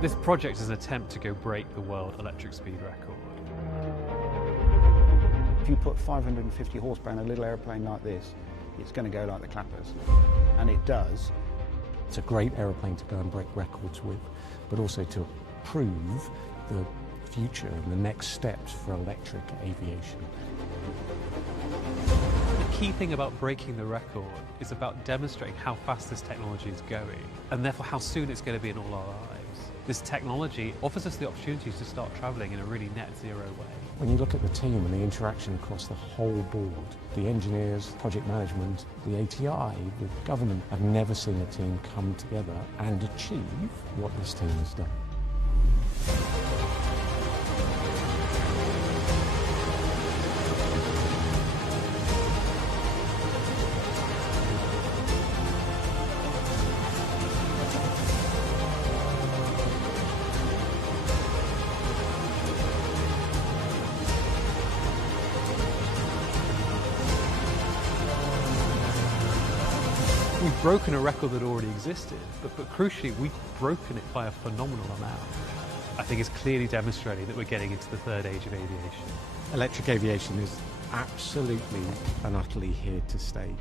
This project is an attempt to go break the world electric speed record. If you put 550 horsepower in a little aeroplane like this, it's going to go like the clappers. And it does. It's a great aeroplane to go and break records with, but also to prove the future and the next steps for electric aviation. The key thing about breaking the record is about demonstrating how fast this technology is going, and therefore how soon it's going to be in all our lives. This technology offers us the opportunity to start travelling in a really net zero way. When you look at the team and the interaction across the whole board, the engineers, project management, the ATI, the government, I've never seen a team come together and achieve what this team has done. We've broken a record that already existed, but crucially, we've broken it by a phenomenal amount. I think it's clearly demonstrating that we're getting into the third age of aviation. Electric aviation is absolutely and utterly here to stay.